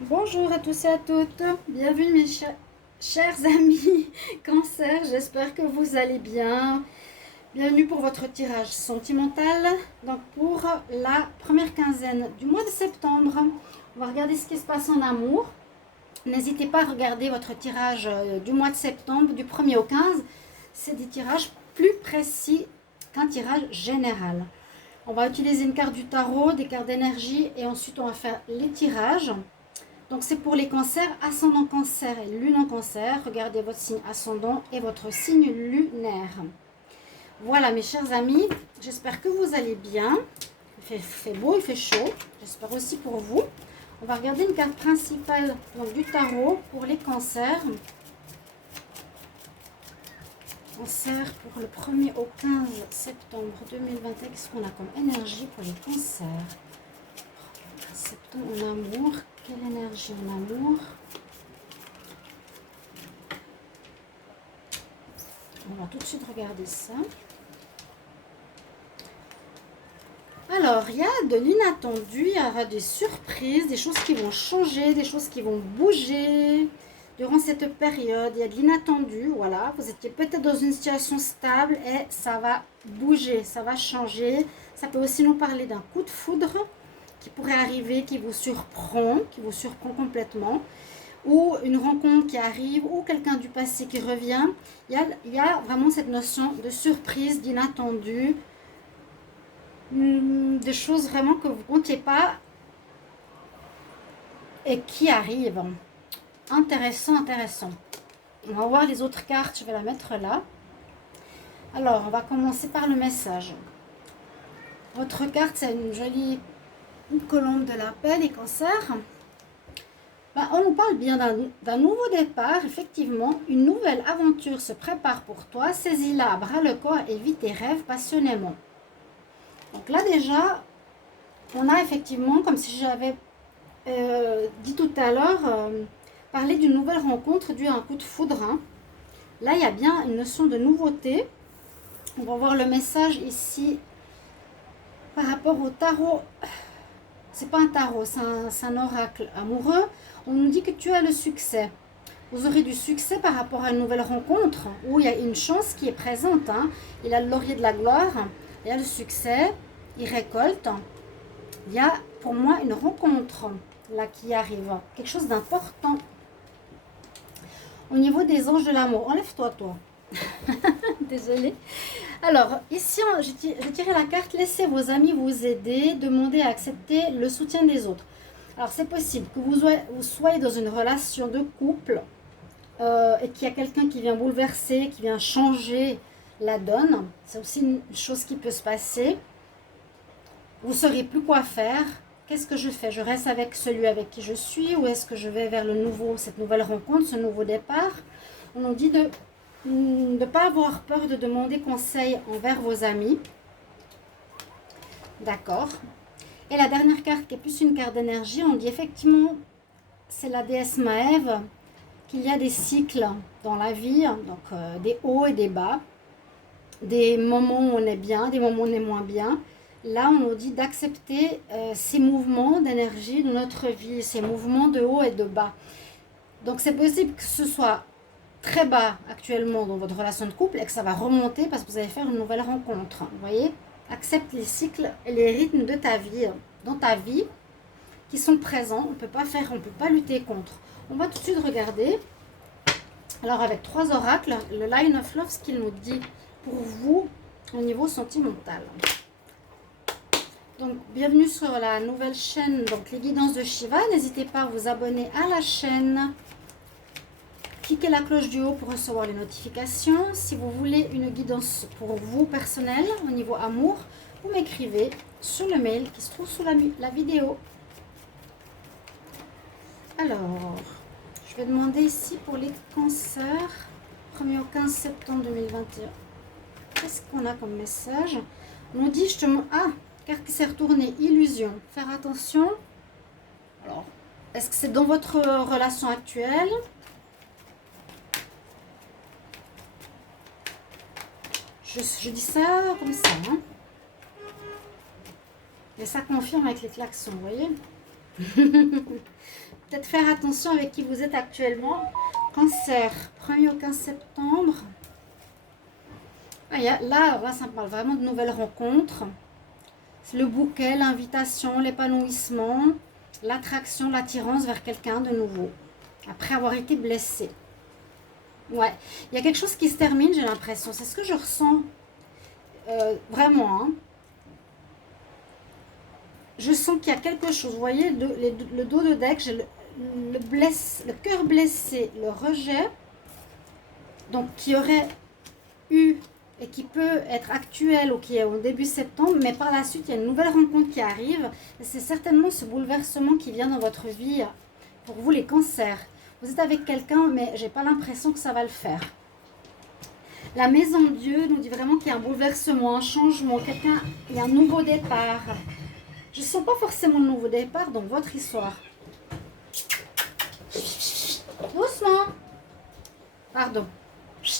Bonjour à tous et à toutes, bienvenue mes chers amis Cancer, j'espère que vous allez bien. Bienvenue pour votre tirage sentimental. Donc pour la première quinzaine du mois de septembre, on va regarder ce qui se passe en amour. N'hésitez pas à regarder votre tirage du mois de septembre, du 1er au 15. C'est des tirages plus précis qu'un tirage général. On va utiliser une carte du tarot, des cartes d'énergie et ensuite on va faire les tirages. Donc c'est pour les cancers, ascendant cancer et lune en cancer. Regardez votre signe ascendant et votre signe lunaire. Voilà mes chers amis, j'espère que vous allez bien. Il fait beau, il fait chaud. J'espère aussi pour vous. On va regarder une carte principale donc, du tarot pour les cancers. Cancer pour le 1er au 15 septembre 2021. Qu'est-ce qu'on a comme énergie pour les cancers? Septembre en amour. Quelle énergie en amour? On va tout de suite regarder ça. Alors, il y a de l'inattendu, il y aura des surprises, des choses qui vont changer, des choses qui vont bouger. Durant cette période, il y a de l'inattendu, voilà. Vous étiez peut-être dans une situation stable et ça va bouger, ça va changer. Ça peut aussi nous parler d'un coup de foudre qui pourrait arriver, qui vous surprend complètement. Ou une rencontre qui arrive, ou quelqu'un du passé qui revient. Il y a vraiment cette notion de surprise, d'inattendu. Des choses vraiment que vous ne comptiez pas et qui arrivent. Intéressant, intéressant. On va voir les autres cartes, je vais la mettre là. Alors, on va commencer par le message. Votre carte, c'est une jolie colombe de la paix, les cancers. On nous parle bien d'un nouveau départ, effectivement. Une nouvelle aventure se prépare pour toi. Saisis-la à bras le corps et vis tes rêves passionnément. Donc là déjà, on a effectivement, comme si j'avais dit tout à l'heure, parlé d'une nouvelle rencontre due à un coup de foudre. Hein. Là, il y a bien une notion de nouveauté. On va voir le message ici par rapport au tarot. C'est pas un tarot, c'est un oracle amoureux. On nous dit que tu as le succès. Vous aurez du succès par rapport à une nouvelle rencontre où il y a une chance qui est présente. Hein. Il a le laurier de la gloire, il y a le succès, il récolte. Il y a pour moi une rencontre là qui arrive, quelque chose d'important. Au niveau des anges de l'amour, enlève-toi toi. Désolée. Alors, ici, j'ai tiré la carte, laissez vos amis vous aider, demandez à accepter le soutien des autres. Alors, c'est possible que vous soyez dans une relation de couple et qu'il y a quelqu'un qui vient bouleverser, qui vient changer la donne. C'est aussi une chose qui peut se passer. Vous ne saurez plus quoi faire. Qu'est-ce que je fais? Je reste avec celui avec qui je suis ou est-ce que je vais vers cette nouvelle rencontre, ce nouveau départ? On nous dit de ne pas avoir peur de demander conseil envers vos amis. D'accord. Et la dernière carte qui est plus une carte d'énergie, on dit effectivement, c'est la déesse Maëve, qu'il y a des cycles dans la vie, donc des hauts et des bas, des moments où on est bien, des moments où on est moins bien. Là, on nous dit d'accepter ces mouvements d'énergie de notre vie, ces mouvements de haut et de bas. Donc, c'est possible que ce soit très bas actuellement dans votre relation de couple et que ça va remonter parce que vous allez faire une nouvelle rencontre. Vous voyez? Accepte les cycles et les rythmes de ta vie, dans ta vie, qui sont présents. On ne peut pas lutter contre. On va tout de suite regarder. Alors, avec 3 oracles, le Line of Love, ce qu'il nous dit pour vous au niveau sentimental. Donc, bienvenue sur la nouvelle chaîne, donc les guidances de Shiva. N'hésitez pas à vous abonner à la chaîne. Cliquez la cloche du haut pour recevoir les notifications. Si vous voulez une guidance pour vous personnelle au niveau amour, vous m'écrivez sur le mail qui se trouve sous la vidéo. Alors, je vais demander ici pour les cancers, 1er au 15 septembre 2021. Qu'est-ce qu'on a comme message? On nous dit justement, carte qui s'est retournée, illusion. Faire attention. Alors, est-ce que c'est dans votre relation actuelle? Je dis ça comme ça. Hein. Et ça confirme avec les klaxons, vous voyez? Peut-être faire attention avec qui vous êtes actuellement. Cancer, 1er au 15 septembre. Ah, là, ça me parle vraiment de nouvelles rencontres. C'est le bouquet, l'invitation, l'épanouissement, l'attraction, l'attirance vers quelqu'un de nouveau. Après avoir été blessé. Ouais, il y a quelque chose qui se termine, j'ai l'impression. C'est ce que je ressens. Vraiment, hein. Je sens qu'il y a quelque chose. Vous voyez, le dos de deck, j'ai le cœur blessé, le rejet. Donc, qui aurait eu et qui peut être actuel ou qui est au début septembre, mais par la suite, il y a une nouvelle rencontre qui arrive. Et c'est certainement ce bouleversement qui vient dans votre vie. Pour vous, les cancers. Vous êtes avec quelqu'un, mais j'ai pas l'impression que ça va le faire. La maison de Dieu nous dit vraiment qu'il y a un bouleversement, un changement, quelqu'un, il y a un nouveau départ. Je ne sens pas forcément le nouveau départ dans votre histoire. Doucement. Pardon. Je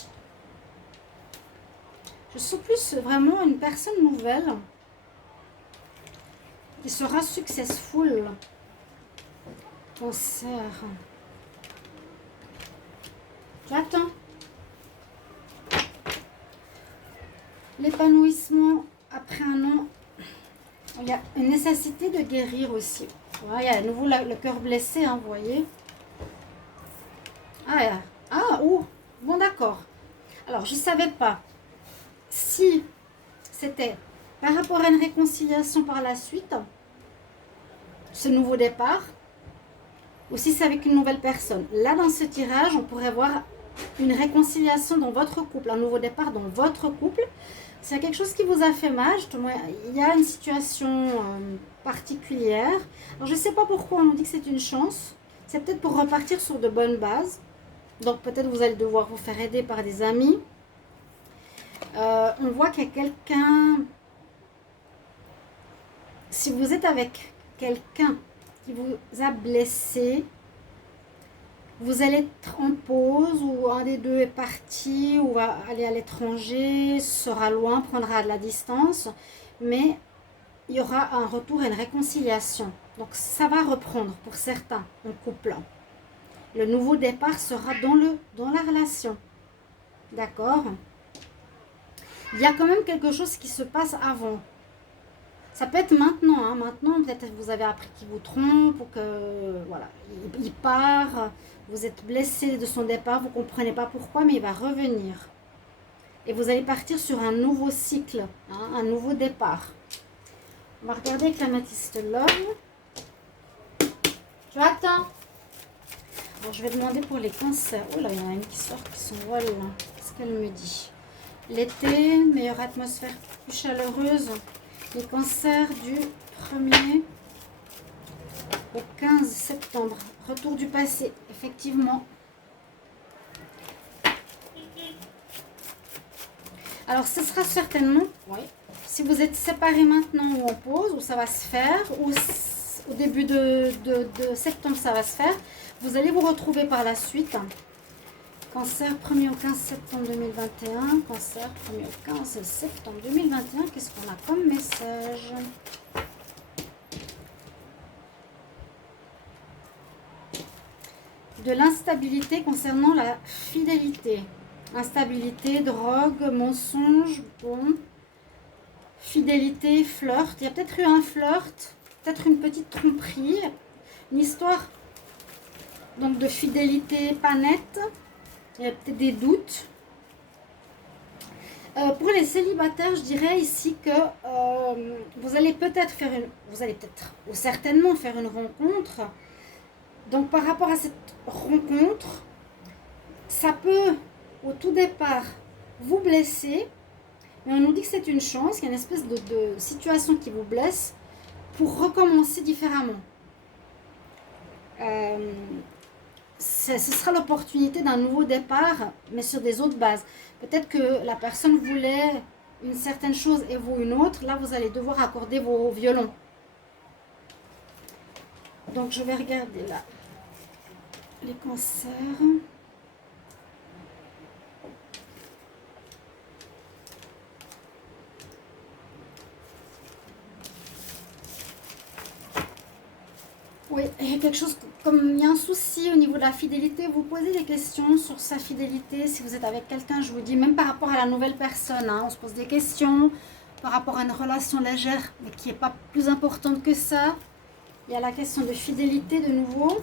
sens plus vraiment une personne nouvelle qui sera successful. Cancer. J'attends. L'épanouissement après un an. Il y a une nécessité de guérir aussi. Voilà, il y a à nouveau le cœur blessé, hein, vous voyez. Oh, bon d'accord. Alors, je ne savais pas si c'était par rapport à une réconciliation par la suite, ce nouveau départ, ou si c'est avec une nouvelle personne. Là, dans ce tirage, on pourrait voir une réconciliation dans votre couple, un nouveau départ dans votre couple. S'il y a quelque chose qui vous a fait mal, il y a une situation particulière. Alors, je ne sais pas pourquoi on nous dit que c'est une chance. C'est peut-être pour repartir sur de bonnes bases. Donc, peut-être vous allez devoir vous faire aider par des amis. On voit qu'il y a quelqu'un... Si vous êtes avec quelqu'un qui vous a blessé, vous allez être en pause ou un des deux est parti ou va aller à l'étranger, sera loin, prendra de la distance, mais il y aura un retour et une réconciliation. Donc ça va reprendre pour certains en couple. Le nouveau départ sera dans la relation. D'accord? Il y a quand même quelque chose qui se passe avant. Ça peut être maintenant, hein. Maintenant, peut-être vous avez appris qu'il vous trompe ou que voilà, il part, vous êtes blessé de son départ, vous ne comprenez pas pourquoi, mais il va revenir. Et vous allez partir sur un nouveau cycle, hein, un nouveau départ. On va regarder avec l'améthyste love. Tu attends. Alors, je vais demander pour les cancers. Oh là, il y en a une qui sort qui s'envole. Qu'est-ce qu'elle me dit? L'été, meilleure atmosphère plus chaleureuse. Les cancers du 1er au 15 septembre. Retour du passé, effectivement. Alors, ce sera certainement, oui, si vous êtes séparés maintenant ou en pause, où ça va se faire, ou au début de septembre, ça va se faire, vous allez vous retrouver par la suite. Cancer 1er au 15 septembre 2021. Cancer 1er au 15 septembre 2021. Qu'est-ce qu'on a comme message? De l'instabilité concernant la fidélité. Instabilité, drogue, mensonge, bon. Fidélité, flirt. Il y a peut-être eu un flirt, peut-être une petite tromperie. Une histoire donc de fidélité pas nette. Il y a peut-être des doutes. Pour les célibataires, je dirais ici que vous allez peut-être ou certainement faire une rencontre. Donc par rapport à cette rencontre, ça peut au tout départ vous blesser, mais on nous dit que c'est une chance, qu'il y a une espèce de situation qui vous blesse pour recommencer différemment. Ce sera l'opportunité d'un nouveau départ, mais sur des autres bases. Peut-être que la personne voulait une certaine chose et vous une autre. Là, vous allez devoir accorder vos violons. Donc, je vais regarder là. Les cancers. Oui, il y a quelque chose, comme il y a un souci au niveau de la fidélité, vous posez des questions sur sa fidélité. Si vous êtes avec quelqu'un, je vous dis, même par rapport à la nouvelle personne, hein, on se pose des questions par rapport à une relation légère, mais qui n'est pas plus importante que ça. Il y a la question de fidélité de nouveau.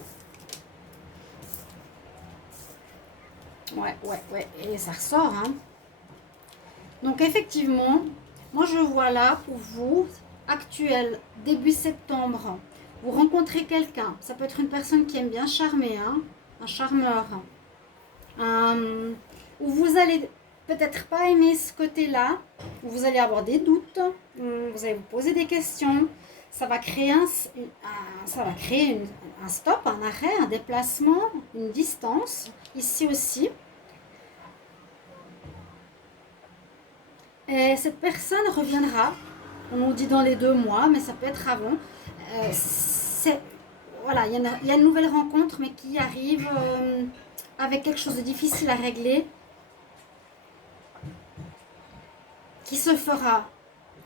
Ouais, et ça ressort, hein. Donc effectivement, moi je vois là pour vous, actuel, début septembre, vous rencontrez quelqu'un. Ça peut être une personne qui aime bien charmer, hein, un charmeur. Où vous allez peut-être pas aimer ce côté-là, où vous allez avoir des doutes, vous allez vous poser des questions. Ça va créer un stop, un arrêt, un déplacement, une distance, ici aussi. Et cette personne reviendra, on nous dit dans les 2 mois, mais ça peut être avant. Voilà, il y a une nouvelle rencontre, mais qui arrive avec quelque chose de difficile à régler, qui se fera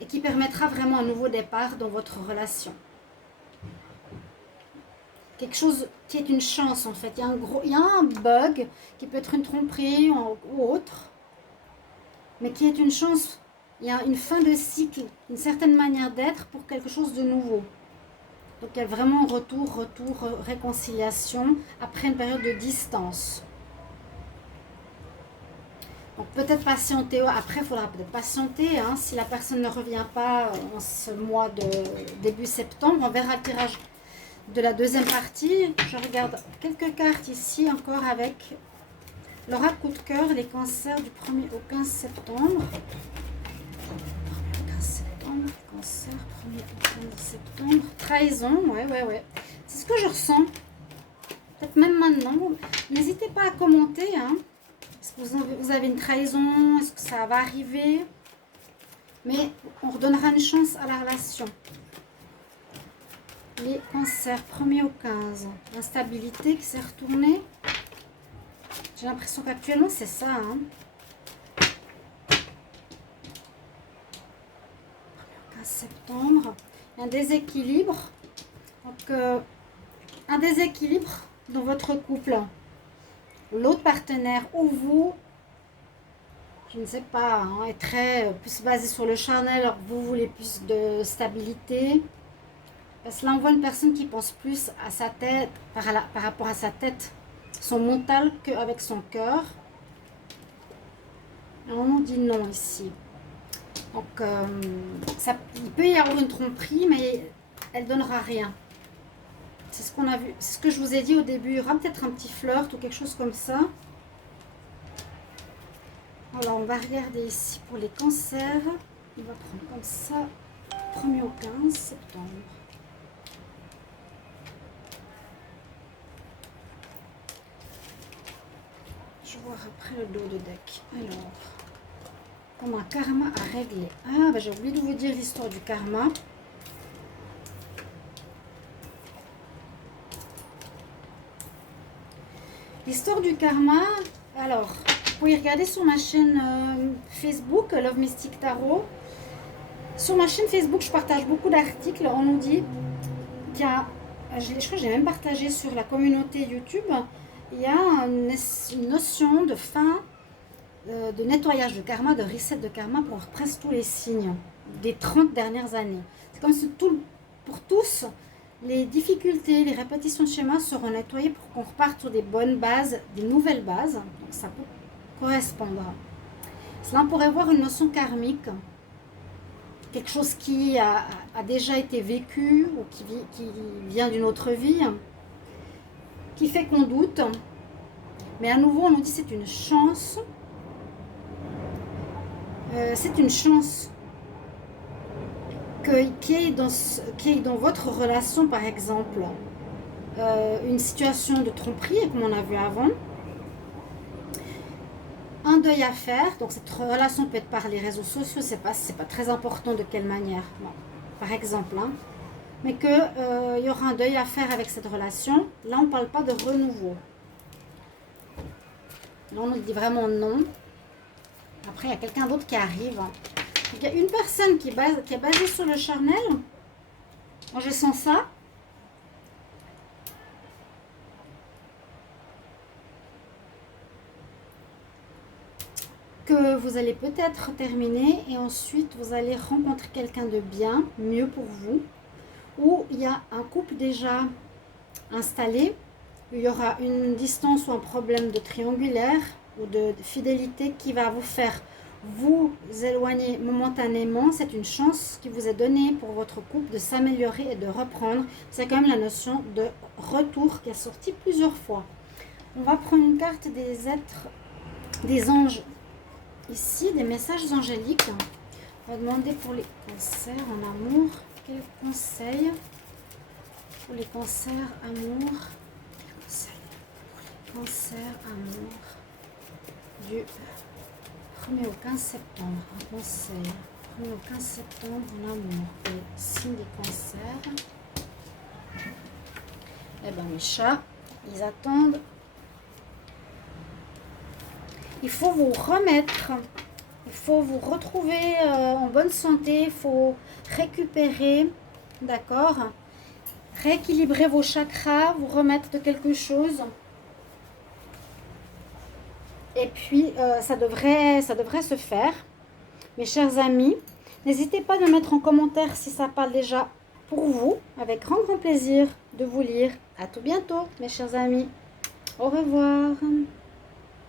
et qui permettra vraiment un nouveau départ dans votre relation. Quelque chose qui est une chance en fait. Il y a un bug qui peut être une tromperie ou autre, mais qui est une chance. Il y a une fin de cycle, une certaine manière d'être pour quelque chose de nouveau. Donc il y a vraiment retour, réconciliation après une période de distance. Donc peut-être patienter, après il faudra peut-être patienter, hein, si la personne ne revient pas en ce mois de début septembre, on verra le tirage de la deuxième partie. Je regarde quelques cartes ici encore avec l'oracle coup de cœur, les cancers du 1er au 15 septembre. 15 septembre, cancer, 1er au 15 septembre, trahison, ouais. C'est ce que je ressens, peut-être même maintenant. N'hésitez pas à commenter, hein. Est-ce que vous avez une trahison? Est-ce que ça va arriver? Mais on redonnera une chance à la relation. Les cancers, 1er au 15. L'instabilité qui s'est retournée. J'ai l'impression qu'actuellement, c'est ça. Hein. 1er au 15 septembre. Un déséquilibre. Donc, un déséquilibre dans votre couple. L'autre partenaire ou vous, je ne sais pas, hein, est plus basé sur le charnel, alors vous voulez plus de stabilité. Parce que là, on voit une personne qui pense plus à sa tête, par rapport à sa tête, son mental, qu'avec son cœur. Et on nous dit non ici. Donc, il peut y avoir une tromperie, mais elle ne donnera rien. C'est ce qu'on a vu, c'est ce que je vous ai dit au début. Il y aura peut-être un petit flirt ou quelque chose comme ça. Alors, on va regarder ici pour les cancers. On va prendre comme ça, 1er au 15 septembre. Je vais voir après le dos de deck. Alors, comme un karma à régler. Ah, bah, j'ai oublié de vous dire l'histoire du karma. L'histoire du karma, alors, vous pouvez regarder sur ma chaîne Facebook, Love Mystic Tarot. Sur ma chaîne Facebook, je partage beaucoup d'articles. On nous dit qu'il y a, je crois que j'ai même partagé sur la communauté YouTube, il y a une notion de fin, de nettoyage de karma, de reset de karma pour presque tous les signes des 30 dernières années. C'est comme si pour tous, les difficultés, les répétitions de schémas seront nettoyées pour qu'on reparte sur des bonnes bases, des nouvelles bases. Donc ça peut correspondre. Cela, on pourrait voir une notion karmique, quelque chose qui a déjà été vécu ou qui vient d'une autre vie, qui fait qu'on doute. Mais à nouveau, on nous dit c'est une chance. C'est une chance qui est dans votre relation, par exemple, une situation de tromperie, comme on a vu avant, un deuil à faire. Donc cette relation peut être par les réseaux sociaux, c'est pas très important de quelle manière, bon, par exemple, hein, mais que y aura un deuil à faire avec cette relation. Là, on ne parle pas de renouveau. Là, on nous dit vraiment non. Après, il y a quelqu'un d'autre qui arrive. Donc, il y a une personne qui est basée sur le charnel. Moi, je sens ça. que vous allez peut-être terminer et ensuite vous allez rencontrer quelqu'un de bien, mieux pour vous, ou il y a un couple déjà installé, il y aura une distance ou un problème de triangulaire ou de fidélité qui va vous faire vous éloigner momentanément. C'est une chance qui vous est donnée pour votre couple de s'améliorer et de reprendre. C'est quand même la notion de retour qui est sortie plusieurs fois. On va prendre une carte des êtres, des anges. Ici, des messages angéliques. On va demander pour les cancers en amour. Quel conseil pour les cancers, amour? Cancer, amour. Du 1er au 15 septembre. Un conseil. 1er au 15 septembre en amour. Et signe des cancers. Eh bien, mes chats, ils attendent. Il faut vous remettre, il faut vous retrouver en bonne santé, il faut récupérer, d'accord? Rééquilibrer vos chakras, vous remettre de quelque chose. Et puis, ça devrait se faire. Mes chers amis, n'hésitez pas de mettre en commentaire si ça parle déjà pour vous. Avec grand, grand plaisir de vous lire. À tout bientôt, mes chers amis. Au revoir.